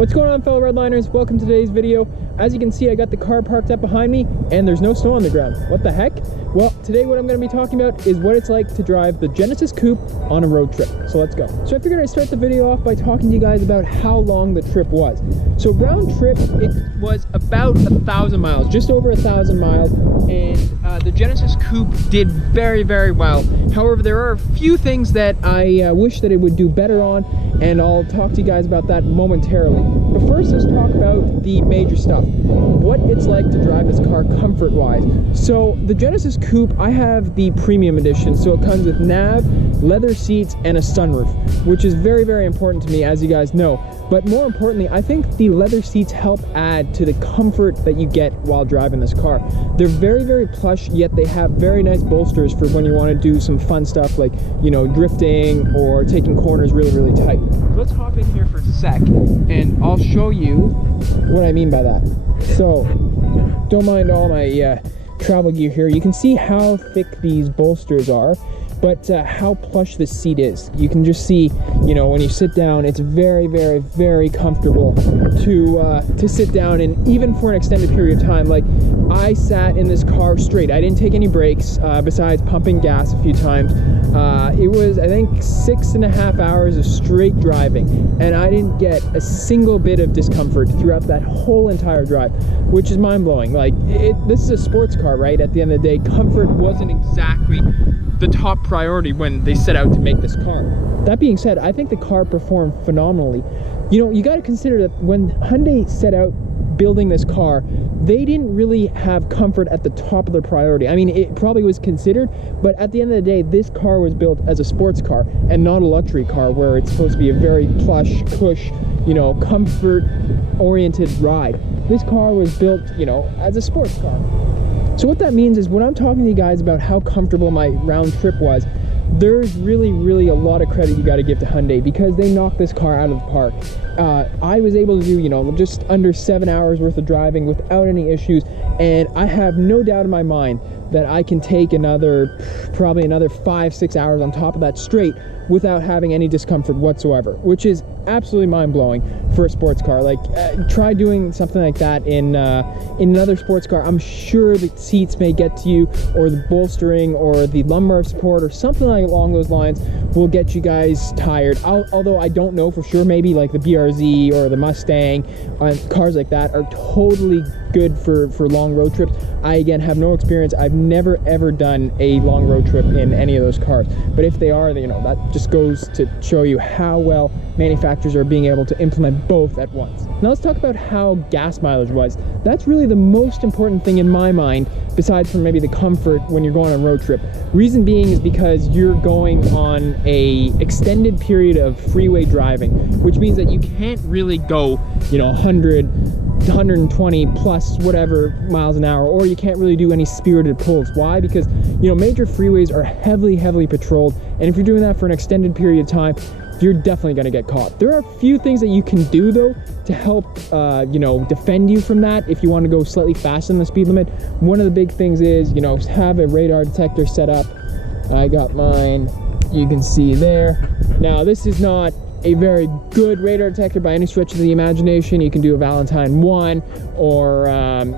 What's going on, fellow redliners? Welcome to today's video. As you can see, I got the car parked up behind me and there's no snow on the ground. What the heck? Well, today what I'm going to be talking about is what it's like to drive the Genesis Coupe on a road trip. So let's go. So I figured I'd start the video off by talking to you guys about how long the trip was. So round trip, it was about 1,000 miles, just over 1,000 miles, and the Genesis Coupe did very, very well. However, there are a few things that I wish that it would do better on, and I'll talk to you guys about that momentarily. But first, let's talk about the major stuff. What it's like to drive this car comfort-wise. So the Genesis Coupe, I have the premium edition, so it comes with nav, leather seats, and a sunroof, which is very, very important to me, as you guys know. But more importantly, I think the leather seats help add to the comfort that you get while driving this car. They're very, very plush, yet they have very nice bolsters for when you want to do some fun stuff like, you know, drifting or taking corners really, really tight. Let's hop in here for a sec and I'll show you what I mean by that. So, don't mind all my travel gear here. You can see how thick these bolsters are, but how plush the seat is. You can just see, you know, when you sit down, it's very, very, very comfortable to sit down, and even for an extended period of time. Like, I sat in this car straight. I didn't take any breaks besides pumping gas a few times. It was, I think, 6.5 hours of straight driving, and I didn't get a single bit of discomfort throughout that whole entire drive, which is mind-blowing. Like, this is a sports car, right? At the end of the day, comfort wasn't exactly the top priority when they set out to make this car. That being said, I think the car performed phenomenally. You know, you got to consider that when Hyundai set out building this car, they didn't really have comfort at the top of their priority. I mean, it probably was considered, but at the end of the day, this car was built as a sports car and not a luxury car where it's supposed to be a very plush, cush, you know, comfort-oriented ride. This car was built, you know, as a sports car. So what that means is when I'm talking to you guys about how comfortable my round trip was, there's really, really a lot of credit you got to give to Hyundai, because they knocked this car out of the park. I was able to do, you know, just under 7 hours worth of driving without any issues, and I have no doubt in my mind that I can take probably another 5-6 hours on top of that straight without having any discomfort whatsoever, which is absolutely mind-blowing for a sports car. Like, try doing something like that in another sports car. I'm sure the seats may get to you, or the bolstering, or the lumbar support, or something like along those lines will get you guys tired. Although I don't know for sure, maybe like the BRZ or the Mustang, cars like that are totally good for long road trips. I, again, have no experience. I've never ever done a long road trip in any of those cars, but if they are, you know, that just goes to show you how well manufacturers are being able to implement both at once. Now let's talk about how gas mileage was. That's really the most important thing in my mind, besides from maybe the comfort when you're going on a road trip. Reason being is because you're going on a extended period of freeway driving, which means that you can't really go, you know, 100, 120 plus whatever miles an hour, or you can't really do any spirited pulls. Why? Because, you know, major freeways are heavily patrolled, and if you're doing that for an extended period of time, you're definitely going to get caught. There are a few things that you can do, though, to help, you know, defend you from that if you want to go slightly faster than the speed limit. One of the big things is, you know, have a radar detector set up. I got mine. You can see there. Now, this is not a very good radar detector by any stretch of the imagination. You can do a Valentine 1, or,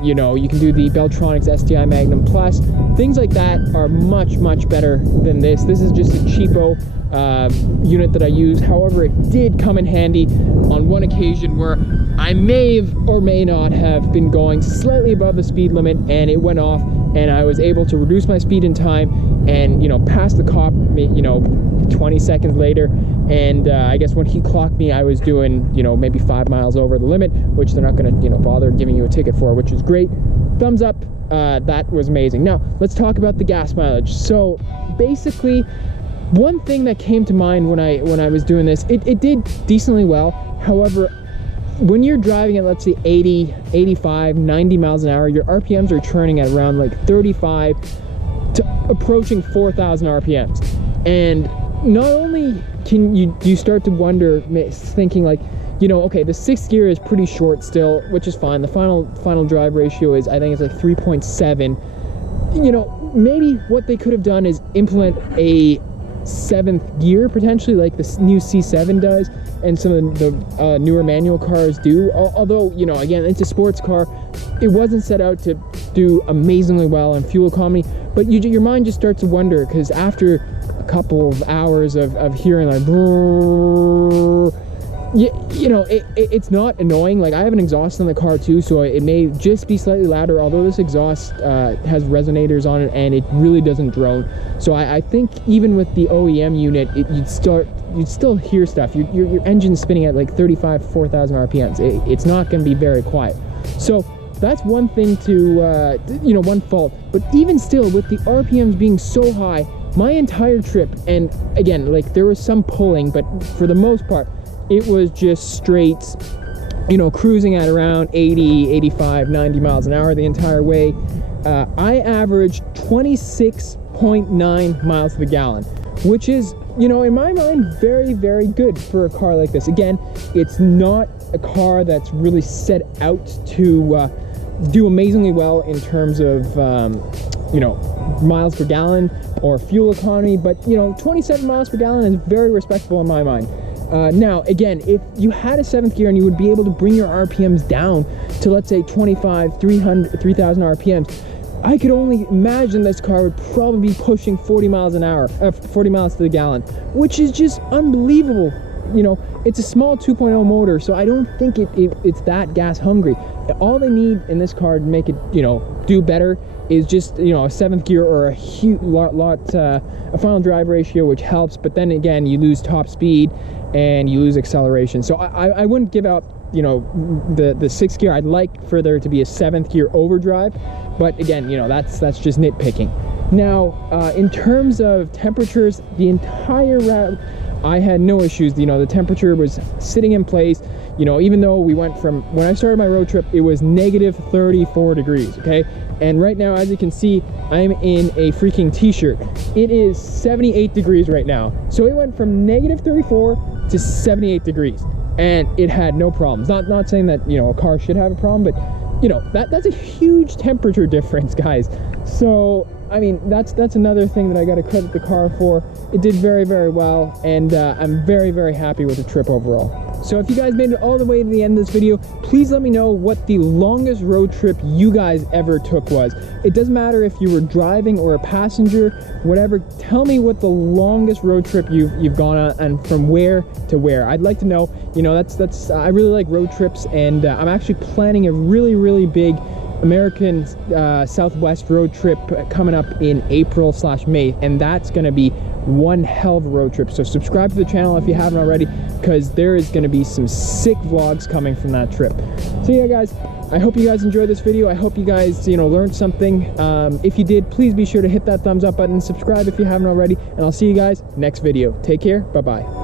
you know, you can do the Beltronics STI Magnum Plus. Things like that are much better than this. This is just a cheapo unit that I use. However, it did come in handy on one occasion where I may or may not have been going slightly above the speed limit, and it went off, and I was able to reduce my speed in time and, you know, pass the cop, you know, 20 seconds later. And I guess when he clocked me, I was doing, you know, maybe 5 miles over the limit, which they're not going to, you know, bother giving you a ticket for, which is great. Thumbs up. That was amazing. Now, let's talk about the gas mileage. So basically, one thing that came to mind when I was doing this, it did decently well. However, when you're driving at, let's say, 80, 85, 90 miles an hour, your RPMs are churning at around like 35 to approaching 4,000 RPMs. And not only can you start to wonder, thinking like, you know, okay, the 6th gear is pretty short still, which is fine. The final drive ratio is, I think it's like 3.7. You know, maybe what they could have done is implement a 7th gear potentially, like the new C7 does, and some of the newer manual cars do. Although, you know, again, it's a sports car. It wasn't set out to do amazingly well in fuel economy, but your mind just starts to wonder, because after a couple of hours of hearing like brrr, you know, it's not annoying. Like, I have an exhaust on the car too, so it may just be slightly louder, although this exhaust has resonators on it and it really doesn't drone. So I think even with the OEM unit, you'd still hear stuff. Your engine's spinning at like 4,000 RPMs. It's not going to be very quiet. So that's one thing to, you know, one fault. But even still, with the RPMs being so high, my entire trip, and again, like, there was some pulling, but for the most part, it was just straight, you know, cruising at around 80, 85, 90 miles an hour the entire way. I averaged 26.9 miles to the gallon, which is, you know, in my mind, very, very good for a car like this. Again, it's not a car that's really set out to do amazingly well in terms of, you know, miles per gallon or fuel economy, but, you know, 27 miles per gallon is very respectable in my mind. Now, again, if you had a 7th gear and you would be able to bring your RPMs down to, let's say, 3,000 RPMs, I could only imagine this car would probably be pushing 40 miles an hour, 40 miles to the gallon, which is just unbelievable. You know, it's a small 2.0 motor, so I don't think it's that gas hungry. All they need in this car to make it, you know, do better is just, you know, a 7th gear or a huge a final drive ratio, which helps, but then again, you lose top speed and you lose acceleration. So I wouldn't give out, you know, the 6th gear. I'd like for there to be a 7th gear overdrive, but again, you know, that's just nitpicking. Now, in terms of temperatures, the entire route, I had no issues. You know, the temperature was sitting in place. You know, even though we went from, when I started my road trip, it was negative 34 degrees, okay? And right now, as you can see, I'm in a freaking t-shirt. It is 78 degrees right now. So it went from negative 34 to 78 degrees, and it had no problems. Not saying that, you know, a car should have a problem, but, you know, that's a huge temperature difference, guys. So, I mean, that's another thing that I got to credit the car for. It did very, very well, and I'm very, very happy with the trip overall. So if you guys made it all the way to the end of this video, please let me know what the longest road trip you guys ever took was. It doesn't matter if you were driving or a passenger, whatever. Tell me what the longest road trip you've gone on, and from where to where. I'd like to know. You know, that's I really like road trips, and I'm actually planning a really, really big American Southwest road trip coming up in April/May, and that's going to be one hell of a road trip. So subscribe to the channel if you haven't already, because there is going to be some sick vlogs coming from that trip. So yeah, guys, I hope you guys enjoyed this video. I hope you guys, you know, learned something. If you did, please be sure to hit that thumbs up button and subscribe if you haven't already, and I'll see you guys next video. Take care. Bye bye.